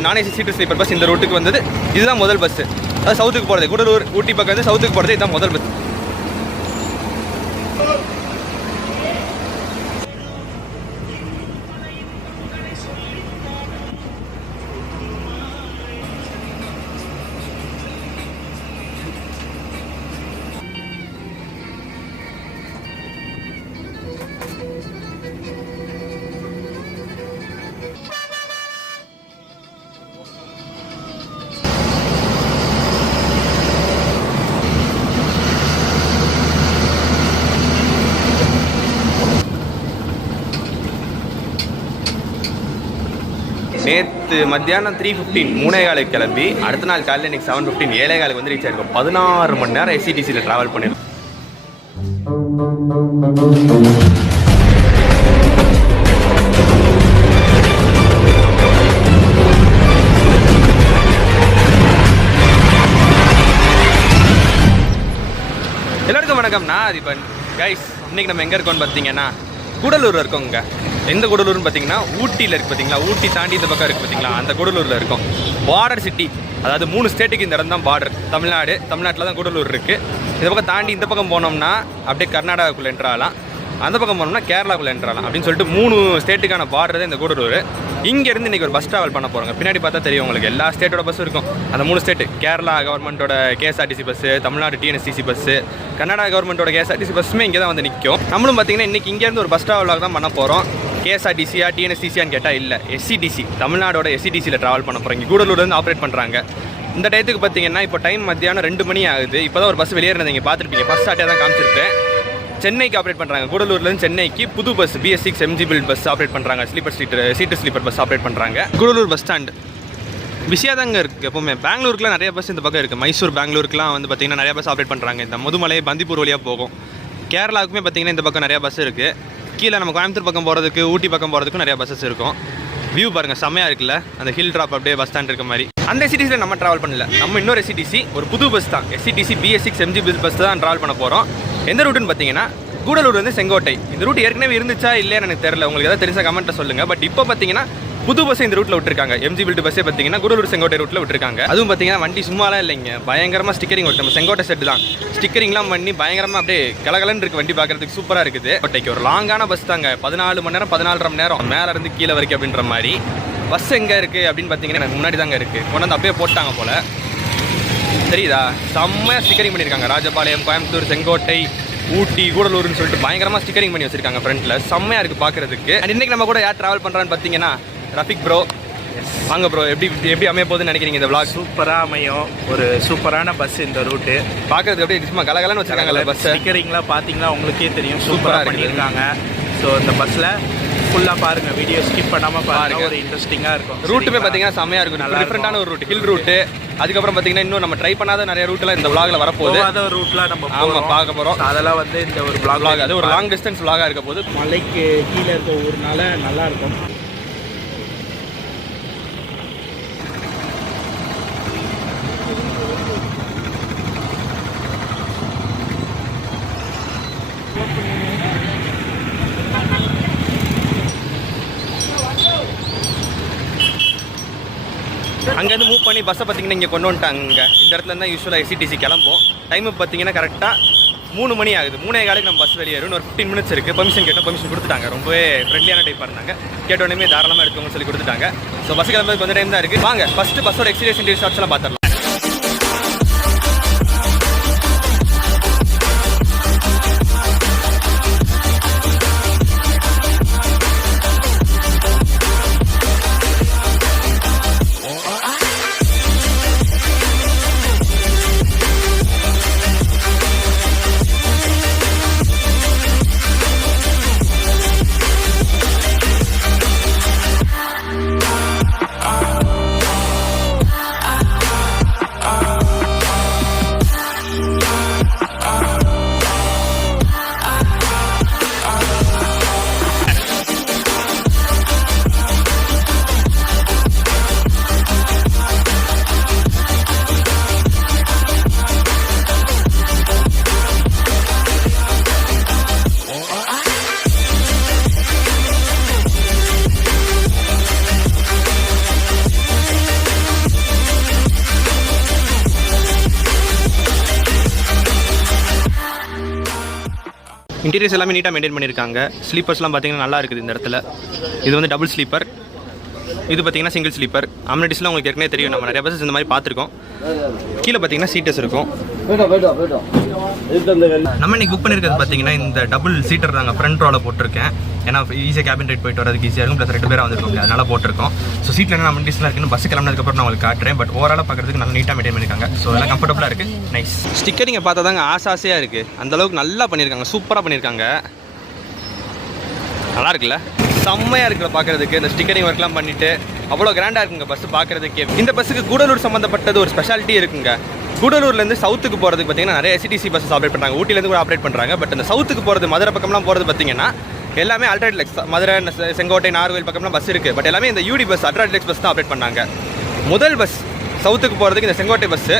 Bus, நான் AC சீட்டு sleeper bus இந்த ரூட்டுக்கு வந்தது. இதுதான் முதல் பஸ். அது சவுத்துக்கு போகிறது, கூடலூர் ஊட்டி பக்கம் வந்து சவுத்துக்கு போகிறது இதுதான் முதல் பஸ். நேற்று மத்தியானம் 3:15 3:15 கிளம்பி அடுத்த நாள் காலையில் இன்னைக்கு 7:15 7:15 வந்து ரீச் ஆயிருக்கும். 16 மணி நேரம் எஸ்சிடிசியில் ட்ராவல் பண்ணிருக்கோம். எல்லாருக்கும் வணக்கம், நான் அதிபன். கைஸ், இன்னைக்கு நம்ம எங்கே இருக்கோம்னு பார்த்தீங்கன்னா கூடலூர் இருக்கோங்க. எந்த கூடலூர்னு பார்த்தீங்கன்னா ஊட்டியில் இருக்குது பார்த்தீங்களா, ஊட்டி தாண்டி இந்த பக்கம் இருக்குது பார்த்தீங்களா, அந்த கூடலூரில் இருக்கும். பார்டர் சிட்டி, அதாவது 3 ஸ்டேட்டுக்கு இந்த இடம் தான் பார்டர். தமிழ்நாட்டில் தான் கூடலூர் இருக்குது. இந்த பக்கம் தாண்டி இந்த பக்கம் போனோம்னா அப்படியே கர்நாடகாக்குள்ளே என்ட்ராகலாம், அந்த பக்கம் போனோம்னா கேரளாக்குள்ளே என்ட்ராகலாம் அப்படின்னு சொல்லிட்டு 3 ஸ்டேட்டுக்கான பார்டர் தான் இந்த கூடலூர். இங்கேருந்து இன்றைக்கி ஒரு பஸ் ட்ராவல் பண்ண போகிறாங்க. பின்னாடி பார்த்தா தெரியும் உங்களுக்கு, எல்லா ஸ்டேட்டோட பஸ்ஸும் இருக்கும். அந்த 3 ஸ்டேட்டு, கேரளா கவர்மெண்ட்டோட KSRTC bus, Tamil Nadu TNSTC bus, Karnataka கவர்மெண்ட்டோட கேஎஸ்ஆர்டிசி பஸ்ஸுமே இங்கே தான் வந்து நிற்கும். நம்மளும் பார்த்தீங்கன்னா இன்றைக்கி இங்கேருந்து ஒரு பஸ் ட்ராவலாக தான் பண்ண போகிறோம். கேஎஸ்ஆர்டிசியா டிஎன்எஸ்டிசியான்னு கேட்டால் இல்லை, எஸ்சிடிசி, தமிழ்நாடோட எஸ்சிடிசியில் ட்ராவல் பண்ண போகிறோம். இங்கே கூடலூர்லேருந்து ஆப்ரேட் பண்ணுறாங்க. இந்த டயத்துக்கு பார்த்தீங்கன்னா இப்போ டைம் மத்தியானம் 2 மணி ஆகுது. இப்போ தான் ஒரு பஸ் வெளியேறினது நீங்கள் பார்த்துருப்பீங்க, ஃபஸ்ட் ஸ்டார்ட்டே தான் காமிச்சிருப்பேன். சென்னைக்கு ஆப்ரேட் பண்ணுறாங்க. கூடலூர்லேருந்து சென்னைக்கு புது bus BS6 MG built bus operate பண்ணுறாங்க. சீட்டு ஸ்லீப்பர் பஸ் ஆப்ரேட் பண்ணுறாங்க. கூடலூர் பஸ் ஸ்டாண்டு பிஸியாக தாங்க இருக்குது எப்போவுமே. பெங்களூருக்குலாம் நிறைய பஸ் இந்த பக்கம் இருக்குது. மைசூர் பெங்களூருக்குலாம் வந்து பார்த்திங்கன்னா நிறைய பஸ் ஆப்ரேட் பண்ணுறாங்க. இந்த முதுமலை பந்திப்பூர் வழியாக போகும். கேரளாவுக்குமே பார்த்திங்கன்னா இந்த பக்கம் நிறையா பஸ் இருக்குது. கீழே நம்ம கோயம்புத்தூர் பக்கம் போகிறதுக்கு, ஊட்டி பக்கம் போகிறதுக்கும் நிறையா பஸ்ஸஸ் இருக்கும். வியூ பாருங்கள், செம்மையாக இருக்குல்ல, அந்த ஹில் ட்ராப் அப்படியே பஸ் ஸ்டாண்ட் இருக்க மாதிரி. அந்த எஸ்சிடிசியில் நம்ம ட்ராவல் பண்ணல, நம்ம இன்னொரு எஸ்சிடிசி, ஒரு புது பஸ் தான், SCTC BS6 MG built bus தான் ட்ராவல் பண்ண போகிறோம். எந்த ரூட்டுன்னு பார்த்தீங்கன்னா கூடலூர் வந்து செங்கோட்டை. இந்த ரூட் ஏற்கனவே இருந்துச்சா இல்லையான்னு எனக்கு தெரியல, உங்களுக்கு ஏதாவது தெரிஞ்ச கமெண்ட்டில் சொல்லுங்கள். பட் இப்போ பார்த்தீங்கன்னா புது பஸ் இந்த ரூட்டில் விட்டுருக்காங்க. MG பில்ட் பஸ்ஸே பார்த்தீங்கன்னா கூடலூர் செங்கோட்டை ரூட்டில் விட்டுருக்காங்க. அதுவும் பார்த்தீங்கன்னா வண்டி சும்மாலாம் இல்லைங்க, பயங்கரமாக ஸ்டிக்கரிங் ஒட்டு, நம்ம செங்கோட்டை செட்டு தான் ஸ்டிக்கரிங்லாம் பண்ணி பயங்கரமாக அப்படியே கலகலன்னு இருக்குது. வண்டி பார்க்குறதுக்கு சூப்பராக இருக்குது. கோட்டைக்கு ஒரு லாங்கான பஸ் தாங்க, 14 மணி நேரம் 14.5 மணி நேரம் மேலே இருந்து கீழே வரைக்கும் அப்படின்ற மாதிரி. பஸ் எங்கே இருக்குது அப்படின்னு பார்த்தீங்கன்னா எனக்கு முன்னாடி தாங்க இருக்குது. கொண்டு வந்து அப்படியே போட்டாங்க போல், தெரியுதா? செம்மையாக ஸ்டிக்கரிங் பண்ணியிருக்காங்க. ராஜபாளையம், கோயம்புத்தூர், செங்கோட்டை, ஊட்டி, கூடலூர்னு சொல்லிட்டு பயங்கரமாக ஸ்டிக்கரிங் பண்ணி வச்சிருக்காங்க ஃப்ரண்ட்டில். செம்மையாக இருக்குது பார்க்குறதுக்கு. அண்ட் இன்றைக்கி நம்ம கூட யார் ட்ராவல் பண்ணுறான்னு பார்த்தீங்கன்னா ரஃபிக் ப்ரோ. வாங்க ப்ரோ, எப்படி அமைய போகுதுன்னு நினைக்கிறீங்க இந்த விளாக்? சூப்பராக அமையும். ஒரு சூப்பரான பஸ் இந்த ரூட்டு. பார்க்குறதுக்கு அப்படியே சும்மா கலகலன்னு வச்சுருக்காங்கல்ல பஸ். ஸ்டிக்கரிங்லாம் பார்த்தீங்கன்னா உங்களுக்கே தெரியும், சூப்பராக பண்ணியிருக்காங்க. ஸோ இந்த பஸ்ஸில் ஃபுல்லாக பாருங்கள், வீடியோ ஸ்கிப் பண்ணாமல் பாருங்கள், ஒரு இன்ட்ரெஸ்டிங்காக இருக்கும். ரூட்டுமே பார்த்தீங்கன்னா செம்மையாக இருக்கும், நல்லா டிஃப்ரெண்டான ஒரு ரூட், ஹில் ரூட்டு. அதுக்கப்புறம் பார்த்தீங்கன்னா இன்னும் நம்ம ட்ரை பண்ணாத நிறைய ரூட்லாம் இந்த விளாகில் வரப்போகுது. அதை ஒரு ரூட்லாம் நம்ம பார்க்க போகிறோம். அதெல்லாம் வந்து இந்த ஒரு விளாக், அது ஒரு லாங் டிஸ்டன்ஸ் விளாகாக இருக்க போது. மலைக்கு கீழே இருக்க ஊர்னால நல்லாயிருக்கும். அங்கேருந்து மூவ் பண்ணி பஸ்ஸை பார்த்தீங்கன்னா இங்கே கொண்டு வந்துட்டாங்க. இந்த இடத்துல இருந்தால் யூஸ்வலாக எஸ்சிடிசி கிளம்பும். டைமு பார்த்தீங்கன்னா கரெக்டாக 3 மணி ஆகுது. 3:15 நம்ம பஸ் வெளியேறும். ஒரு 15 மினிட்ஸ் இருக்குது. பெர்மிஷன் கேட்டால் பெர்மிஷன் கொடுத்துட்டாங்க. ரொம்பவே ஃப்ரெண்ட்லியான டைப்பாக இருந்தாங்க. கேட்டோடனே தாராளமாக எடுத்துக்கோங்க சொல்லி கொடுத்துட்டாங்க. ஸோ பஸ் கிளம்புறது கொஞ்சம் டைம் தான் இருக்குது. வாங்க ஃபஸ்ட்டு பஸ்ஸோட எக்ஸ்பீரியன்ஸ் ஷார்ட்ஸ்லாம் பார்த்துடலாம். இன்டீரியர்ஸ் எல்லாமே நீட்டாக மெயின்டைன் பண்ணியிருக்காங்க. ஸ்லீப்பர்ஸ்லாம் பார்த்தீங்கன்னா நல்லா இருக்குது இந்த இடத்துல. இது வந்து டபுள் ஸ்லீப்பர், இது பார்த்தீங்கன்னா சிங்கிள் ஸ்லீப்பர். அம்யூனிட்டிஸ்லாம் உங்களுக்கு ஏற்கனவே தெரியும், நம்ம நிறைய பஸ்ஸஸ் இந்த மாதிரி பார்த்துருக்கோம். கீழே பார்த்தீங்கன்னா சீட்டர்ஸ் இருக்கும். நம்ம இன்னைக்கு புக் பண்ணியிருக்கிறது பார்த்தீங்கன்னா இந்த டபுள் சீட்டர் தாங்க ஃப்ரண்ட் ரோவில் போட்டிருக்கேன். ஏன்னா ஈஸியாக கேபின் ரைட் போயிட்டு வரதுக்கு ஈஸியாக இருக்கும். ப்ளஸ் 2 பேராக வந்துருக்கோம், அதனால போட்டிருக்கோம். ஸோ சீட்டில் என்ன அம்யூனிட்டிஸ்லாம் இருக்குன்னு பஸ் கிளம்பினதுக்கப்புறம் நான் உங்களுக்கு காட்டுறேன். பட் ஓவராலாக பார்க்குறதுக்கு நல்லா நீட்டாக மெயின்டைன் பண்ணியிருக்காங்க. ஸோ எல்லாம் கம்ஃபர்டபுளாக இருக்குது. நைஸ். ஸ்டிக்கரிங்கை பார்த்தா தாங்க ஆசையாக இருக்குது. அந்தளவுக்கு நல்லா பண்ணியிருக்காங்க, சூப்பராக பண்ணியிருக்காங்க. நல்லா இருக்குல்ல, செம்மையாக இருக்குல்ல பார்க்குறதுக்கு. இந்த ஸ்டிக்கரிங் ஒர்க்லாம் பண்ணிவிட்டு அவ்வளோ கிராண்டாக இருக்குங்க பஸ் பார்க்குறதுக்கே. இந்த பஸ்ஸுக்கு கூடலூர் சம்மந்தப்பட்டது ஒரு ஸ்பெஷாலிட்டி இருக்குங்க. கூடலூர்லேருந்து சவுத்துக்கு போகிறதுக்கு பார்த்தீங்கன்னா நிறைய எஸ்டிசி பஸ்ஸஸ் ஆப்ரேட் பண்ணுறாங்க, ஊட்டிலேருந்து கூட ஆப்ரேட் பண்ணுறாங்க. பட் அந்த சவுத்துக்கு போகிறது, மதுரை பக்கம்லாம் போகிறது பார்த்தீங்கன்னா எல்லாமே அல்ட்ராடெக்ஸ். மதுரை, செங்கோட்டை, நார்வேல் பக்கம்லாம் பஸ் இருக்குது. பட் எல்லாமே இந்த யூடி பஸ், அல்ட்ராடெக்ஸ் பஸ் தான் ஆப்ரேட் பண்ணாங்க. முதல் பஸ் சவுத்துக்கு போகிறதுக்கு இந்த செங்கோட்டை பஸ்ஸு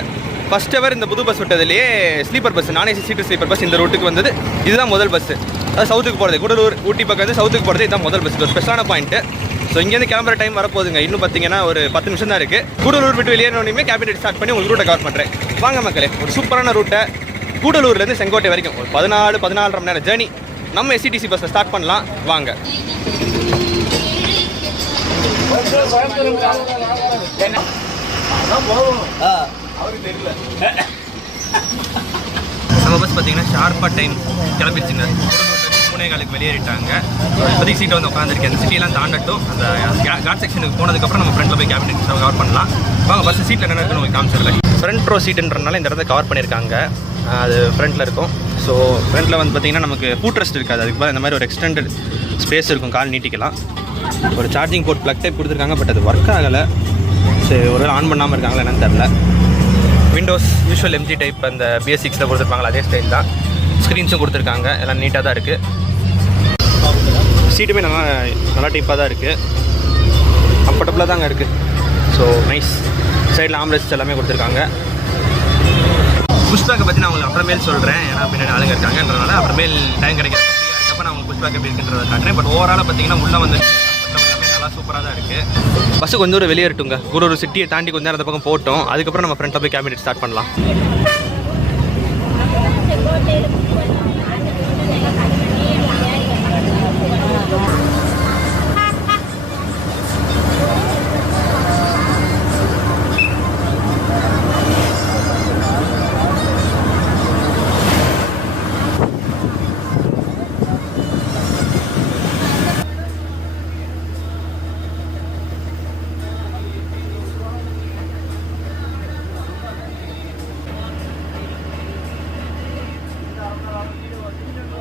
ஃபஸ்ட் எவர் இந்த புது பஸ் விட்டதுலேயே ஸ்லீப்பர் பஸ், நான் ஏசி சீட்டு ஸ்லீப்பர் பஸ் இந்த ரூட்டுக்கு வந்தது. இதுதான் முதல் பஸ்ஸு. அது சவுத்துக்கு போகிறது, கூடலூர் ஊட்டி பக்கம் வந்து சவுத்துக்கு போகிறது இதுதான் முதல் பஸ். ஒரு ஸ்பெஷலான பாயிண்ட்டு. ஸோ இங்கேருந்து கிளம்புற டைம் வரப்போகுதுங்க. இன்னும் பார்த்தீங்கன்னா ஒரு 10 நிமிஷம் தான் இருக்குது. கூடலூர் விட்டு வெளியேறணுமே கேபின் ஸ்டார்ட் பண்ணி உங்களுக்கு ரூட்டை கவர் பண்ணுறேன். வாங்க மக்களே, ஒரு சூப்பரான ரூட்டை கூடலூர்லேருந்து செங்கோட்டை வரைக்கும் ஒரு 14-14.5 மணி நேரம் ஜேர்னி நம்ம எஸ்சிடிசி பஸ்ஸில் ஸ்டார்ட் பண்ணலாம். வாங்க. நம்ம பஸ் பார்த்தீங்கன்னா ஷார்ப்பாக டைம் கிளம்பிடுச்சுங்க. 3:15 வெளியேறிட்டாங்க. இப்போதைக்கு சீட்டை வந்து உட்காந்துருக்கேன். அந்த சிட்டியெல்லாம் தாண்டட்டும். அந்த காட் செக்ஷனுக்கு போனதுக்கப்புறம் நம்ம ஃப்ரண்ட்டில் போய் கேபின் கவர் பண்ணலாம். வாங்க, பஸ் சீட்டில் என்ன இருக்குன்னு உங்களுக்கு காமிச்சிடல. ஃப்ரண்ட் ரோ சீட்டுன்றனால இந்த இடத்த கவர் பண்ணியிருக்காங்க. அது ஃப்ரண்ட்டில் இருக்கும். ஸோ ஃப்ரண்ட்டில் வந்து பார்த்திங்கன்னா நமக்கு ஃபுட் ரெஸ்ட் இருக்காது. அதுக்கு பதில் இந்த மாதிரி ஒரு எக்ஸ்டெண்டட் ஸ்பேஸ் இருக்கும், கால் நீட்டிக்கலாம். ஒரு சார்ஜிங் போர்ட் ப்ளக் டைப் கொடுத்துருக்காங்க. பட் அது ஒர்க் ஆகலை. சரி, ஒரு வேளை ஆன் பண்ணாமல் இருக்காங்களா என்னன்னு தெரில. விண்டோஸ் யூஷுவல் எம்ஜி டைப் அந்த BS6 கொடுத்துருப்பாங்களா அதே ஸ்டைல் தான். ஸ்க்ரீன்ஸும் கொடுத்துருக்காங்க. எல்லாம் நீட்டாக தான் இருக்குது. சீட்டுமே நல்லா டைப்பாக தான் இருக்குது. கம்ஃபர்டபுளாக தாங்க இருக்குது. So nice. சைடில் ஆம்ரெஸ்ட் எல்லாமே கொடுத்துருக்காங்க. புஷ்பேக்கை பற்றி நான் உங்களுக்கு அப்புறமேல் சொல்கிறேன். ஏன்னா பின்னாடி ஆளுங்க இருக்காங்கன்றனால அப்புறமேல் டைம் கிடைக்கிறப்ப நான் உங்களுக்கு புஷ்பேக் எப்படி இருக்குன்றதை காட்டுறேன். பட் ஓவராலாக பார்த்தீங்கன்னா உள்ளே வந்து எல்லாமே நல்லா சூப்பராக தான் இருக்குது. பஸ்ஸு கொஞ்சம் தூரம் வெளியேறட்டுங்க. ஒரு சிட்டியை தாண்டி கொஞ்சம் நேரம் அந்த பக்கம் போட்டோம். அதுக்கப்புறம் நம்ம ஃப்ரண்ட்டில் போய் கேபின் ஸ்டார்ட் பண்ணலாம்.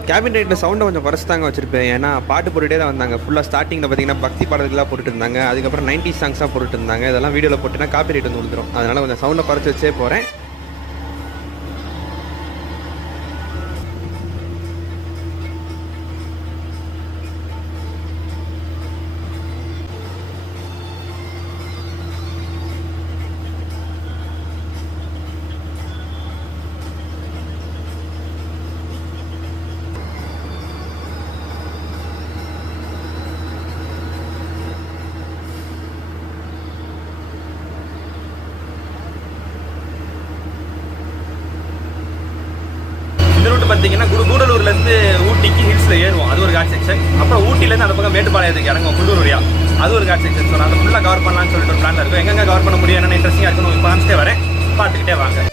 கேபின் ரைட்டில் சவுண்டை கொஞ்சம் குறைச்சி தாங்க வச்சுருப்பேன். ஏன்னா பாட்டு போட்டுகிட்டே தான் வந்தாங்க. ஃபுல்லாக ஸ்டார்டிங்கில் பார்த்தீங்கன்னா பக்தி பாடல்களாக போட்டுட்டு இருந்தாங்க. அதுக்கப்புறம் 90s சாங்ஸாக போட்டுட்டு இருந்தாங்க. இதெல்லாம் வீடியோவில் போட்டுனா காப்பி ரைட் வந்து விழுந்துடும். அதனால் கொஞ்சம் சவுண்டை குறைச்சி வச்சே போகிறேன். பார்த்தீங்கன்னா கூடலூர்லேருந்து ஊட்டிக்கு ஹில்ஸில் ஏறுவோம். அது ஒரு காட் செக்ஷன். அப்புறம் ஊட்டிலேருந்து அந்த பக்கம் மேட்டுப்பாளையத்துக்கு இறங்கும் குள்ளூர் வழியா. அது ஒரு காட் செக்ஷன். ஸோ நான் அதை ஃபுல்லாக கவர் பண்ணலான்னு சொல்லிட்டு ஒரு பிளான் இருக்கும். எங்கெங்கே கவர் பண்ண முடியும், என்னென்ன இன்ட்ரெஸ்டிங்காக இருக்குன்னு உங்களுக்கு காமிச்சிட்டே வரேன். பார்த்துக்கிட்டே வாங்க.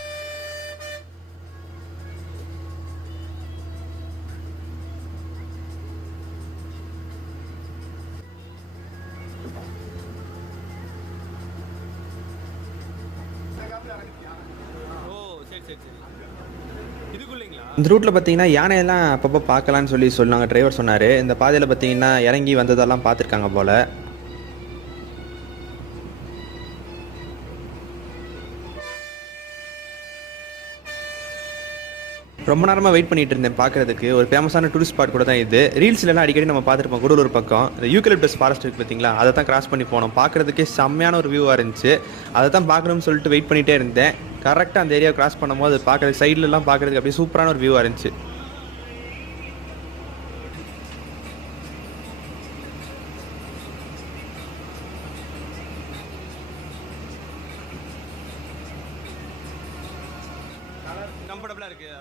இந்த ரூட்டில் பார்த்தீங்கன்னா யானையெல்லாம் அப்பப்போ பார்க்கலான்னு சொன்னாங்க. டிரைவர் சொன்னார். இந்த பாதையில் பார்த்தீங்கன்னா இறங்கி வந்ததெல்லாம் பார்த்துருக்காங்க போல். ரொம்ப நேரமாக வெயிட் பண்ணிட்டு இருந்தேன் பார்க்குறதுக்கு. ஒரு ஃபேமஸான டூரிஸ்ட் ஸ்பாட் கூட தான் இது. ரீல்ஸ்லாம் அடிக்கடி நம்ம பார்த்துருப்போம். கூடலூர் பக்கம் இந்த யூக்கலிப்டஸ் ஃபாரஸ்ட் இருக்குது பார்த்தீங்களா, அதை தான் கிராஸ் பண்ணி போனோம். பார்க்குறதுக்கே செம்மையான ஒரு வியூவாக இருந்துச்சு. அதை தான் பார்க்கணும்னு சொல்லிட்டு வெயிட் பண்ணிகிட்டே இருந்தேன். கரெக்டாக அந்த ஏரியா கிராஸ் பண்ணும்போது பார்க்குறது சைட்லலாம் பார்க்குறதுக்கு அப்படியே சூப்பரான ஒரு வியூவாக இருந்துச்சு. கம்ஃபர்டபுளாக இருக்குது.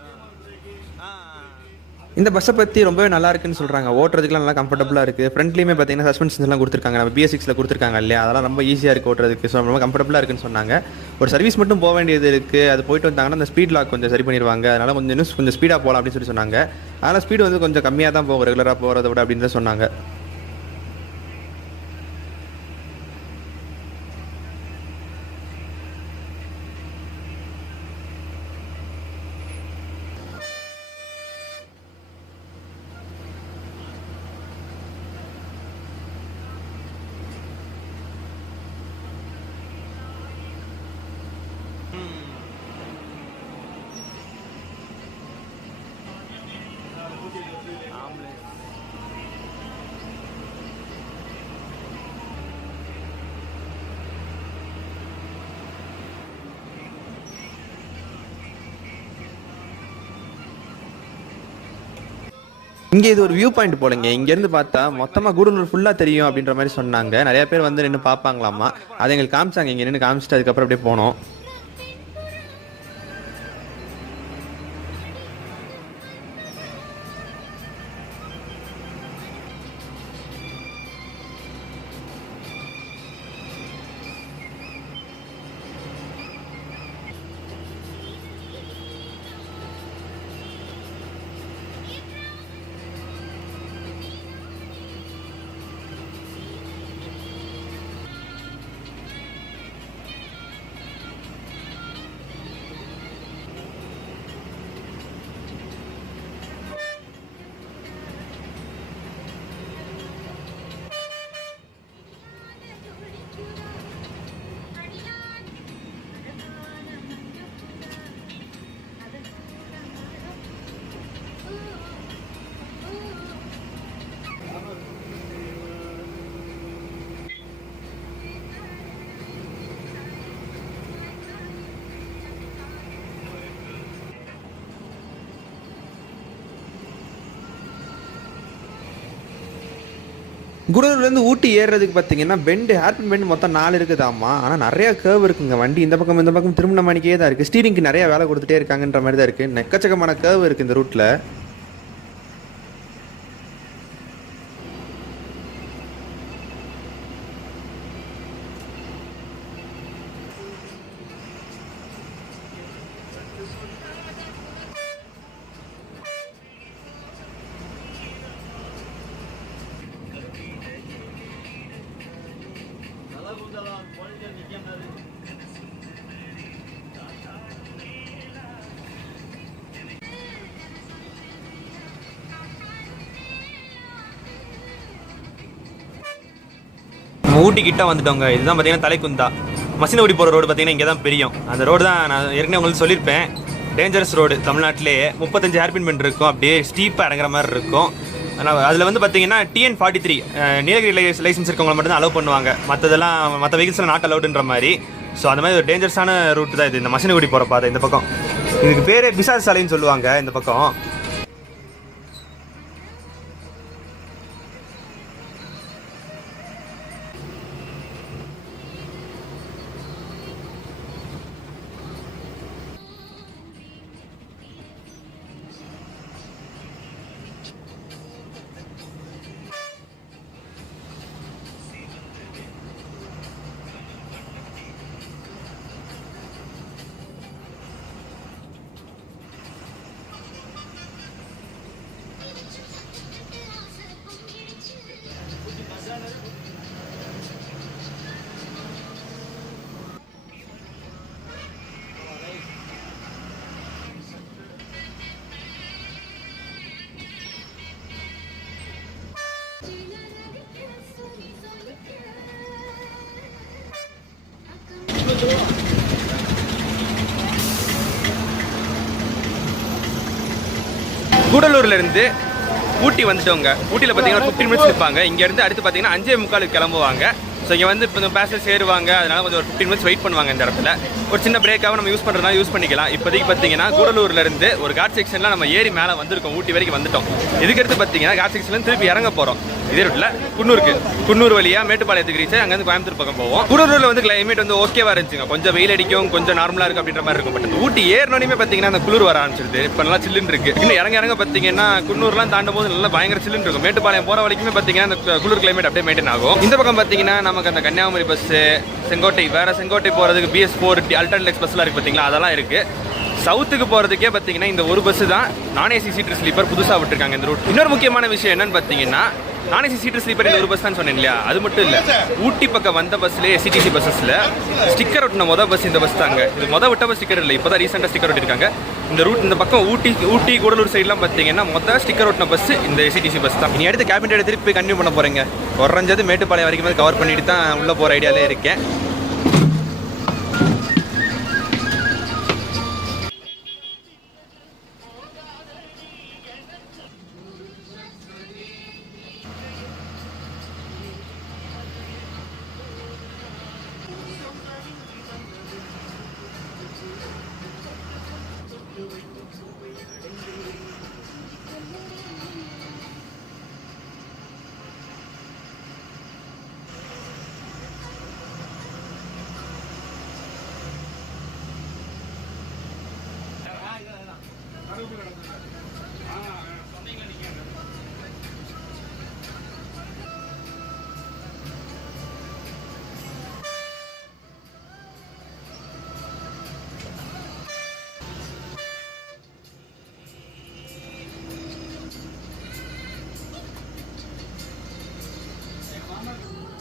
இந்த பஸ்ஸை பற்றி ரொம்பவே நல்லா இருக்குன்னு சொல்கிறாங்க. ஓட்டுறதுக்குலாம் நல்லா கம்ஃபர்டபுளாக இருக்குது. ஃப்ரண்ட்லேயுமே பார்த்தீங்கன்னா சஸ்பென்ஷன்ஸ்லாம் கொடுத்துருக்காங்க. நம்ம BS6 கொடுத்துருக்காங்க இல்லையா, அதெல்லாம் ரொம்ப ஈஸியாக இருக்குது ஓட்டுறதுக்கு. ஸோ ரொம்ப கம்ஃபர்டபுளாக இருக்குன்னு சொன்னாங்க. ஒரு சர்வீஸ் மட்டும் போக வேண்டியது இருக்குது. அது போயிட்டு வந்தாங்கன்னா அந்த ஸ்பீட் லாக் கொஞ்சம் சரி பண்ணிடுவாங்க. அதனால் கொஞ்சம் ஸ்பீடாக போகலாம் அப்படின்னு சொன்னாங்க. அதனால் ஸ்பீடு வந்து கொஞ்சம் கம்மியாக தான் போகும் ரெகுலராக போகிறத விட அப்படின்னு சொன்னாங்க. இங்கே இது ஒரு வியூ பாயிண்ட் போலங்க. இங்கேருந்து பார்த்தா மொத்தமாக கூடலூர் ஃபுல்லாக தெரியும் அப்படின்ற மாதிரி சொன்னாங்க. நிறைய பேர் வந்து நின்று பார்ப்பாங்களாமா. அதை எங்களுக்கு காமிச்சாங்க. இங்கே நின்று காமிச்சிட்டு அதுக்கப்புறம் அப்படியே போனோம். கூடலூர்லேருந்து ஊட்டி ஏறுறதுக்கு பார்த்தீங்கன்னா ஹேர்பின் பெண்டு மொத்தம் 4 இருக்குதாம்மா. ஆனால் நிறைய கேர்வ் இருக்குங்க. வண்டி இந்த பக்கம் திரும்பின மணிக்கே தான் இருக்குது. ஸ்டீரிங்க்கு நிறைய வேலை கொடுத்துட்டே இருக்காங்கன்ற மாதிரி தான் இருக்குது. எக்கச்சக்கமான கேர்வ் இருக்குது இந்த ரூட்டில். ஊட்டி கிட்ட வந்துட்டோங்க. இதுதான் பார்த்தீங்கன்னா தலைக்குந்தா. மசினகுடி போகிற ரோடு பார்த்தீங்கன்னா இங்கே தான் பெரியும். அந்த ரோடு தான் நான் ஏற்கனவே உங்களுக்கு சொல்லியிருப்பேன். Dangerous road. தமிழ்நாட்டிலேயே 35 ஹேர்பின் பெண்ட் இருக்கும். அப்படியே ஸ்டீப்பாக இறங்குற மாதிரி இருக்கும். ஆனால் அதில் வந்து பார்த்தீங்கன்னா TN43 நீலகிரி லைசன்ஸ் இருக்கவங்களை மட்டும் தான் அலோவ் பண்ணுவாங்க. மற்ற வெஹிக்கிள்ஸ்லாம் நாட் அலவுடுன்ற மாதிரி. ஸோ அந்த மாதிரி ஒரு டேஞ்சரஸான ரூட் தான் இது, இந்த மசினகுடி போகிற பாதை. இந்த பக்கம் இதுக்கு பேரே பிசாஸ் சாலைன்னு சொல்லுவாங்க இந்த பக்கம். கூடலூர்ல இருந்து ஊட்டி வந்துட்டோங்க. ஊட்டியில் பார்த்தீங்கன்னா 15 மினிட்ஸ் இருப்பாங்க. இங்கேருந்து அடுத்து பார்த்தீங்கன்னா 5:45 கிளம்புவாங்க. ஸோ இங்கே வந்து இப்போ பேசஞ்சர்ஸ் ஏறுவாங்க. அதனால கொஞ்சம் ஒரு 15 மினிட்ஸ் வெயிட் பண்ணுவாங்க. இந்த இடத்துல ஒரு சின்ன பிரேக்காக நம்ம யூஸ் பண்ணுறதுனா யூஸ் பண்ணிக்கலாம். இப்போதைக்கு பார்த்தீங்கன்னா கூடலூர்லேருந்து ஒரு காட் செக்ஷனில் நம்ம ஏறி மேலே வந்திருக்கோம். ஊட்டி வரைக்கும் வந்துட்டோம். இதுக்கடுத்து பார்த்தீங்கன்னா காட் செக்ஷன்லேருந்து திருப்பி இறங்க போகிறோம். இதே ரூட்ல குன்னூர் வழியா மேட்டுப்பாளையத்துக்கு ரீச் அங்கேருந்து கோயம்புத்தூர் பக்கம் போவோம். கூடலூர்ல வந்து கிளைமேட் வந்து ஓகேவா இருந்துச்சுங்க. கொஞ்சம் வெயில் அடிக்கும், கொஞ்சம் நார்மலா இருக்கு அப்படின்ற மாதிரி இருக்கும். பட் ஊட்டி ஏறினோடனே பாத்தீங்கன்னா அந்த குளிர் வர ஆரம்பிச்சிருது. இப்ப நல்லா சில்லுன்னு இருக்கு. இன்னும் இறங்க பாத்தீங்கன்னா குன்னூர்லாம் தாண்டும் போது நல்லா பயங்கர சில்லுன்னு இருக்கும். மேட்டுப்பாளையம் போற வரைக்குமே பாத்தீங்கன்னா அந்த குளிர் கிளைமேட் அப்படியே மெயின்டைன் ஆகும். இந்த பக்கம் பாத்தீங்கன்னா நமக்கு அந்த கன்னியாகுமரி பஸ், செங்கோட்டை போறதுக்கு BS4 அல்டர்னேட் எக்ஸ்பிரஸ்லாம் இருக்கு பாத்தீங்களா, அதெல்லாம் இருக்கு. சவுத்துக்கு போகிறதுக்கே பார்த்தீங்கன்னா இந்த ஒரு பஸ் தான் நான்-ஏசி சீட்டர் ஸ்லீப்பர் புதுசாக விட்டுருக்காங்க இந்த ரூட். இன்னொரு முக்கியமான விஷயம் என்னன்னு பார்த்தீங்கன்னா நான்-ஏசி சீட்டர் ஸ்லீப்பர் இந்த ஒரு பஸ் தான் சொன்னேன் இல்லையா, அது மட்டும் இல்லை. ஊட்டி பக்கம் வந்த பஸ்லேயே SCTC பஸ்ஸில் ஸ்டிக்கர் ஒட்டின பஸ் இந்த பஸ் தாங்க. இது விட்ட பஸ் ஸ்டிக்கர் இல்லை, இப்போ தான் ரீசெண்டாக ஸ்டிக்கர் ஒட்டிருக்காங்க. இந்த ரூட் இந்த பக்கம் ஊட்டி கூடலூர் சைட்லாம் பார்த்தீங்கன்னா ஸ்டிக்கர் ஒட்டின பஸ் இந்த SCTC பஸ் தான். இனி அடுத்து கேபின் ரைடு திருப்பி கன்டினியூ பண்ண போகிறேங்க. குறைஞ்சது மேட்டுப்பாளையம் வரைக்கும் கவர் பண்ணிட்டு தான் உள்ளே போகிற ஐடியாலே இருக்கேன்.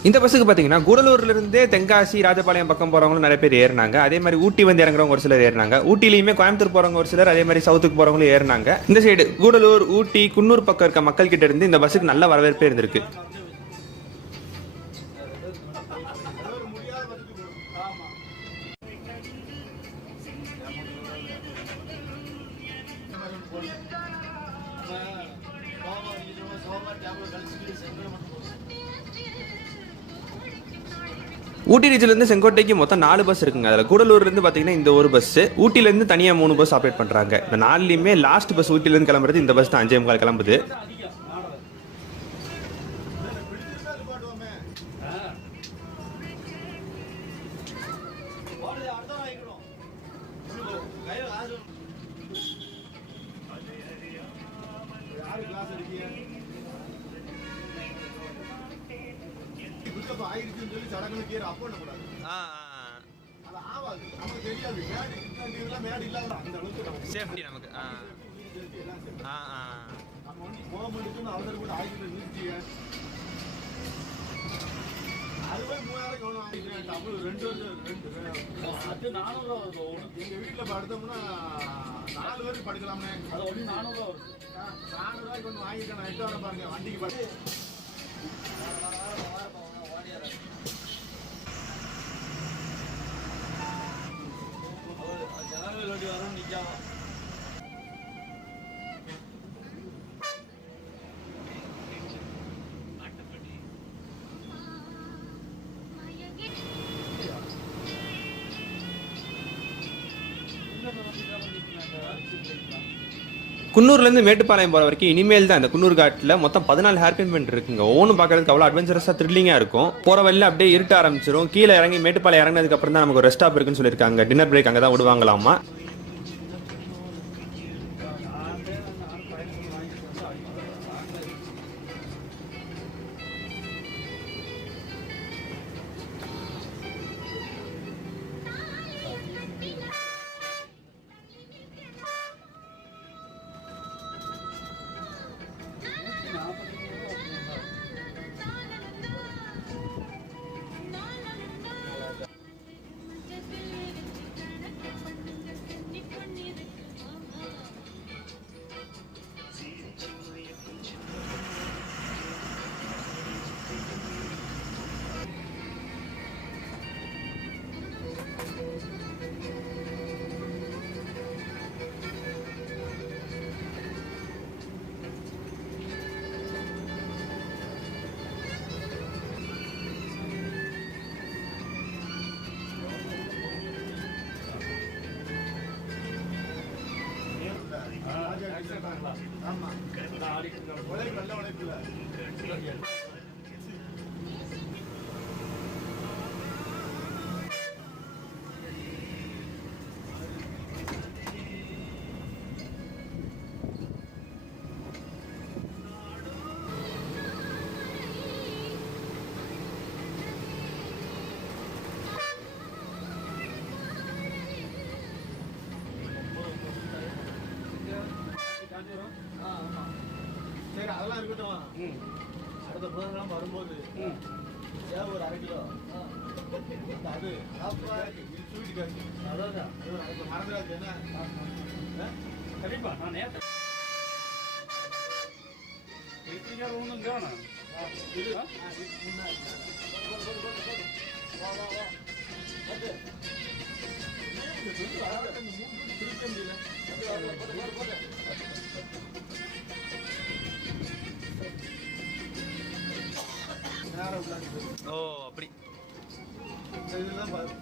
இந்த பஸ்ஸுக்கு பார்த்தீங்கன்னா கூடலூர்லேருந்தே தென்காசி ராஜபாளையம் பக்கம் போகிறவங்களும் நிறைய பேர் ஏறினாங்க. அதே மாதிரி ஊட்டி வந்து இறங்குறவங்க ஒரு சிலர் ஏறினாங்க. ஊட்டிலையுமே கோயம்புத்தூர் போகிறவங்க ஒரு சிலர், அதே மாதிரி சவுத்துக்கு போகிறவங்களும் ஏறினாங்க. இந்த சைடு கூடலூர், ஊட்டி, குன்னூர் பக்கம் இருக்க மக்கள் கிட்ட இருந்து இந்த பஸ்ஸுக்கு நல்ல வரவேற்பே இருந்திருக்கு. ஊட்டி ரீச்சிலேருந்து செங்கோட்டைக்கு மொத்தம் 4 பஸ் இருக்குங்க. அதில் கூடலூர்லேருந்து பார்த்தீங்கன்னா இந்த ஒரு பஸ், ஊட்டிலேருந்து தனியாக 3 பஸ் ஆப்ரேட் பண்ணுறாங்க. இந்த 4லையுமே லாஸ்ட் பஸ் ஊட்டிலேருந்து கிளம்புறது இந்த பஸ் தான் 5:45 கிளம்புது. சேஃப்டி நமக்கு அதுவே 3000 வாங்கிக்கிறேன். தமிழ் 2 அது 400 வரும். எங்க வீட்டுல படுத்தோம்னா 4 பேருக்கு படுக்கலாமே. அது ஒண்ணு 400 வரும். 400 ரூபாய்க்கு ஒன்று வாங்கிட்டேன். நான் 8 வர பாருங்க வண்டிக்கு படுத்து. ஜனவரி வண்டி வரும் நிற்காம. குன்னூர்லேருந்து மேட்டுப்பாளையம் போகிற வரைக்கும் இனிமேல் தான் இந்த குன்னூர் காட்டில் மொத்தம் 14 ஹேர்பின் பெயிண்ட் இருக்குங்க. ஒவ்வொன்றும் பார்க்கறதுக்கு அவ்வளோ அட்வென்ச்சரஸாக த்ரில்லிங்காக இருக்கும். போகிற வழியில் அப்படியே இருட்ட ஆரம்பிச்சிடும். கீழே இறங்கி மேட்டுப்பாளையம் இறங்கினதுக்கு அப்புறம் தான் நமக்கு ஒரு ரெஸ்ட் ஸ்டாப் இருக்குன்னு சொல்லியிருக்காங்க. டின்னர் பிரேக் அங்கே தான் விடுவாங்களாமா. ஆமா உழைப்பு நல்ல உழைப்பு இல்லை. அடுத்த புதன்கிழமை வரும்போது ஏன் ஒரு 1/2 கிலோ அது ஸ்வீட் காசு அதான் மறந்துடாது என்ன கண்டிப்பா நான் நேற்று ஓ அப்படி இதெல்லாம் பஸ்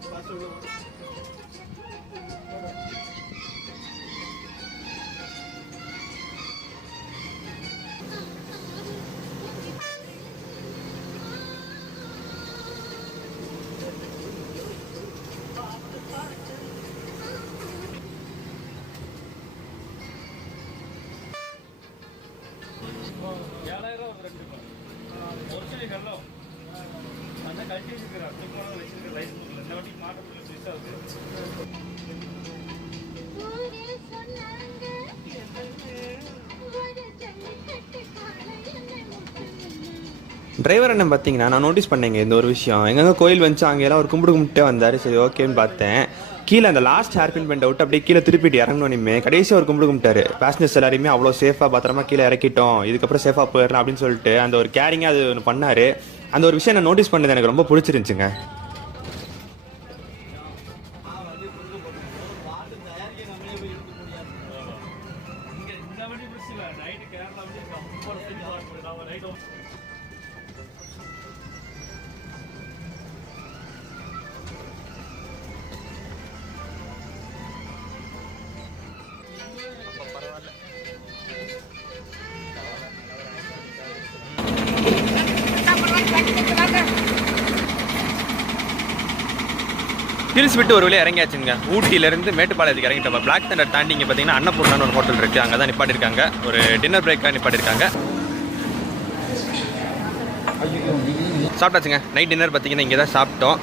டிரைவர் அண்ணன் பார்த்தீங்கன்னா நான் நோட்டீஸ் பண்ணேங்க இந்த ஒரு விஷயம். எங்கெங்க கோயில் வந்துச்சு அங்கெல்லாம் ஒரு கும்பிட்டே வந்தார். சரி ஓகேன்னு பார்த்தேன். கீழே அந்த லாஸ்ட் ஹேர்பின் பெண்ட் அவுட் அப்படியே கீழே திருப்பிட்டு இறங்கணுமே கடைசி ஒரு கும்பிட்டாரு. பேசஞ்சர்ஸ் எல்லாருமே அவ்வளோ சேஃபாக பத்திரமா கீழே இறக்கிட்டோம், இதுக்கப்புறம் சேஃபாக போயிடலாம் அப்படின்னு சொல்லிட்டு அந்த ஒரு கேரிங்காக அது ஒன்று பண்ணார். அந்த ஒரு விஷயம் நான் நோட்டீஸ் பண்ணது எனக்கு ரொம்ப பிடிச்சிருந்துச்சுங்க. ஹில்ஸ் விட்டு ஒரு வழியாக இறங்கியாச்சுங்க. ஊட்டியிலேருந்து மேட்டுப்பாளையத்துக்கு இறங்கிட்டோம். பிளாக் தண்டர் தாண்டி இங்கே பார்த்தீங்கன்னா அன்னபூர்ணான்னு ஒரு ஹோட்டல் இருக்குது, அங்கே தான் நிப்பாட்டிருக்காங்க. ஒரு டின்னர் பிரேக்காக நிப்பாட்டிருக்காங்க. சாப்பிட்டாச்சுங்க. நைட் டின்னர் பார்த்தீங்கன்னா இங்கே தான் சாப்பிட்டோம்.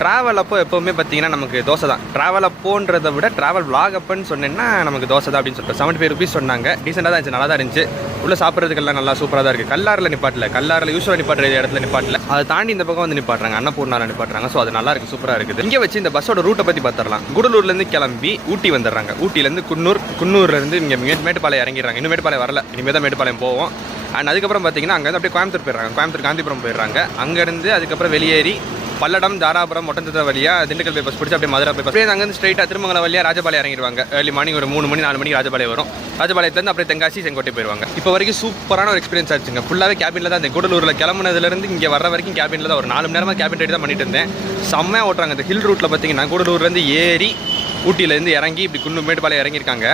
ட்ராவல் அப்போ எப்போவுமே பார்த்தீங்கன்னா நமக்கு தோசை தான். ட்ராவல் அப்போன்றதை விட ட்ராவல் vlog அப்போன்னு சொன்னேன்னா நமக்கு தோசை தான் அப்படின்னு சொல்லிட்டு 75 rupees சொன்னாங்க. டீசெண்டாக தான் இருந்துச்சு, நல்லா தான் இருந்துச்சு. உள்ளே சாப்பிட்றதுக்கெல்லாம் நல்லா சூப்பராக தான் இருக்குது. கல்லாரில் நிப்பாட்டில், கல்லாரில் யூஸ்வலாக நிப்பாட்டுற இடத்துல நிப்பாட்டில், அதை தாண்டி இந்த பக்கம் வந்து நிப்பாட்டுறாங்க, அன்னபூர்ணாவில் நிப்பாட்டுறாங்க. ஸோ அது நல்லா இருக்குது, சூப்பராக இருக்குது. இங்கே வச்சு இந்த பஸ்ஸோட ரூட்டை பற்றி பார்த்துடலாம். கூடலூர்லேருந்து கிளம்பி ஊட்டி வந்துடுறாங்க. ஊட்டிலேருந்து குன்னூர்லேருந்து இங்கே மேட்டுப்பாளையம் இறங்கிடுறாங்க. இன்னும் மேட்டுப்பாளையம் வரல, இனிமேல் தான் மேட்டுப்பாளையம் போவோம். அண்ட் அதுக்கப்புறம் பார்த்தீங்கன்னா அங்கேருந்து அப்படியே கோயம்புத்தூர் போயிடுறாங்க. கோயம்புத்தூர் காந்திபுரம் போயிடுறாங்க. அங்கேருந்து அதுக்கப்புறம் வெளியேறி பல்லடம், தாராபுரம், ஒட்டந்தத்த வழியாக திண்டுக்கல் பை பஸ் பிடிச்சி அப்படியே மதுரை பை பஸ் அப்படியே அங்கேருந்து ஸ்ட்ரைட்டாக திருமங்கலம் வழியாக ராஜபாளையம் இறங்கிடுவாங்க. ஏர்லி மார்னிங் ஒரு 3 மணி 4 மணிக்கு ராஜபாளையம் வரும். ராஜபாளையத்துலேருந்து அப்படியே தென்காசி, செங்கோட்டை போயிடுவாங்க. இப்போ வரைக்கும் சூப்பரான ஒரு எக்ஸ்பீரியன்ஸ் ஆச்சுங்க. ஃபுல்லாகவே கேபினில் தான். இந்த கூடலூரில் கிளம்புனதுலேருந்து இங்கே வர வரைக்கும் கேபினில் தான். ஒரு 4 மணி நேரமாக கேபின் ரைடு தான் பண்ணிட்டு இருந்தேன். செம்மையாக ஓட்டுறாங்க. இந்த ஹில் ரூட்டில் பார்த்தீங்கன்னா கூடலூர்லேருந்து ஏறி ஊட்டியிலேருந்து இறங்கி இப்படி மேட்டுப்பாளையம் இறங்கியிருக்காங்க.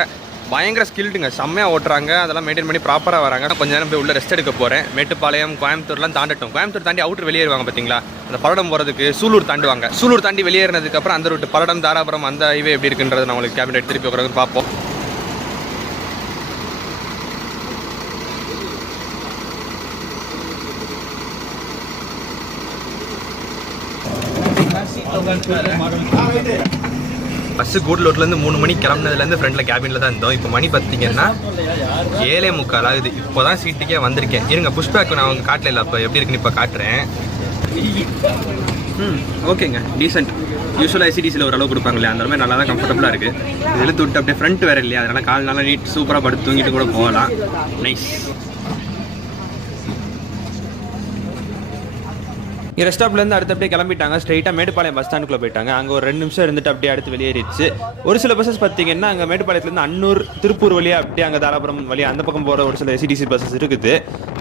பயங்கர ஸ்கில்டுங்க, செம்மையாக ஓட்டுறாங்க. அதெல்லாம் மெயின்டைன் பண்ணி ப்ராப்பராக வராங்க. கொஞ்ச நேரம் போய் உள்ள ரெஸ்ட் எடுக்க போகிறேன். மேட்டுப்பாளையம், கோயம்புத்தூர்லாம் தாண்டட்டும். கோயம்புத்தூர் தாண்டி அவுட்டர் வெளியேறுவாங்க பார்த்தீங்களா, அந்த பல்லடம் போகிறதுக்கு சூலூர் தாண்டுவாங்க. சூலூர் தாண்டி வெளியேறினதுக்கப்புறம் அந்த ரூட்டு பல்லடம், தாராபுரம் அந்த ஹைவே எப்படி இருக்குன்றது நான் உங்களுக்கு கேபின் ரைட் திருப்பி உட்காந்து பார்ப்போம். பஸ்ஸு கூடலூர்லேருந்து 3 மணிக்கு கிளம்புனதுலேருந்து ஃப்ரெண்டில் கேபினில் தான் இருந்தோம். இப்போ மணி பார்த்தீங்கன்னா 7:45 ஆகுது. இப்போ தான் சீட்டுக்கே வந்திருக்கேன். இருங்க, புஷ்பேக் நான் அவங்க காட்டல இல்லை, அப்போ எப்படி இருக்குன்னு இப்போ காட்டுறேன். ஓகேங்க, டீசென்ட். யூஸ்வலாக எஸ்சிடிசியில் ஒரு அளவு கொடுப்பாங்க இல்லையா, அந்த மாதிரி நல்லா தான் கம்ஃபர்டபுளாக இருக்குது. இது இழுத்து விட்டு அப்படியே ஃப்ரண்ட் வேறு இல்லையா, அதனால் கால் நல்லா நீட் சூப்பராக படுத்து தூங்கிட்டு கூட போகலாம். நைஸ். இங்கே ரெஸ்ட் ஸ்டாப்லேருந்து அடுத்து அப்படியே கிளம்பிட்டாங்க. ஸ்ட்ரைட்டாக மேட்டுப்பாளையம் பஸ் ஸ்டாண்டுக்குள்ளே போயிட்டாங்க. அங்கே ஒரு 2 நிமிஷம் இருந்துட்டு அப்படியே அடுத்து வெளியேறிச்சு. ஒரு சில பஸ்ஸஸ் பார்த்தீங்கன்னா அங்கே மேட்டுப்பாளையத்துலேருந்து அன்னூர், திருப்பூர் வழியாக அப்படியே அங்கே தாராபுரம் வழியாக அந்த பக்கம் போகிற ஒரு சில எஸ்சிடிசி பஸ்ஸஸ் இருக்குது.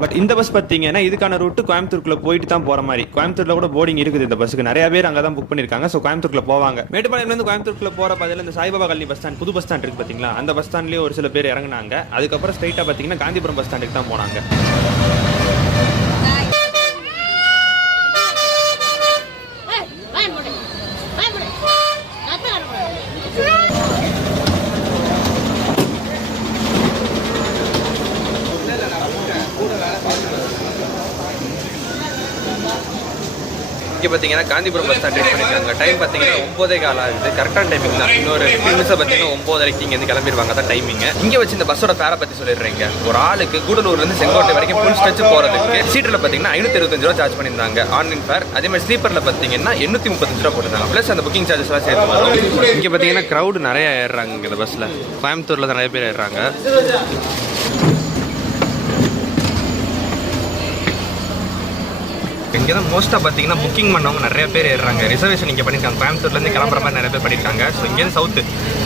பட் இந்த பஸ் பார்த்தீங்கன்னா இதுக்கான ரூட்டு கோயம்புத்தூருக்குள்ளே போயிட்டு தான் போகிற மாதிரி. கோயம்புத்தூரில் கூட போர்டிங் இருக்குது இந்த பஸ்ஸுக்கு. நிறைய பேர் அங்கே தான் புக் பண்ணியிருக்காங்க. ஸோ கோயம்புத்தூருக்குள்ளே போவாங்க. மேட்டுப்பாளையம்லேருந்து கோயம்புத்தூருக்குள்ளே போகிற பதில் இந்த சாய்பாபா காலனி பஸ் ஸ்டாண்ட், புது பஸ் ஸ்டாண்ட் இருக்குது பார்த்தீங்களா, அந்த பஸ் ஸ்டாண்ட்லேயே ஒரு சில பேர் இறங்கினாங்க. அதுக்கப்புறம் ஸ்ட்ரைட்டாக பார்த்தீங்கன்னா காந்திபுரம் பஸ் ஸ்டாண்டுக்கு தான் போனாங்க. இங்கே பார்த்தீங்கன்னா காந்திபுரம் பஸ் ஸ்டாண்ட் ரீச் பண்ணியிருக்காங்க. டைம் பார்த்தீங்கன்னா 9:15 ஆகுது. கரெக்டான டைமிங் தான். இன்னொரு 2 நிமிஷம் பார்த்தீங்கன்னா 9:30 இங்கேருந்து கிளம்பிடுவாங்க. தான் டைமிங். இங்கே வச்சு இந்த பஸ்ஸோட ஃபேரை பற்றி சொல்லிடுறீங்க. ஒரு ஆளுக்கு கூடலூர்லேருந்து செங்கோட்டை வரைக்கும் ஃபுல் ஸ்ட்ரெச் போகிறதுக்கு சீட்டில் பார்த்தீங்கன்னா 525 ரூபா சார்ஜ் பண்ணியிருந்தாங்க ஆன்லைன் ஃபேர். அதே மாதிரி ஸ்லீப்பரில் பார்த்தீங்கன்னா 835 ரூபா போட்டுருந்தாங்க. ப்ளஸ் அந்த புக்கிங் சார்ஜஸ்லாம் சேர்த்து வரும். இங்கே பார்த்தீங்கன்னா க்ரௌடு நிறைய ஏறுறாங்க. இந்த பஸ்ஸில் கோயம்புத்தூரில் தான் நிறைய பேர் ஏறுறாங்க. இங்கே தான் மோஸ்ட்டாக பார்த்தீங்கன்னா புக்கிங் பண்ணவங்க நிறைய பேர் ஏறுறாங்க. ரிசர்வேஷன் இங்கே பண்ணியிருக்காங்க. கோயம்புத்தூர்லேருந்து கிளம்புற மாதிரி நிறைய பேர் பண்ணியிருக்காங்க. ஸோ இங்கேருந்து சவுத்து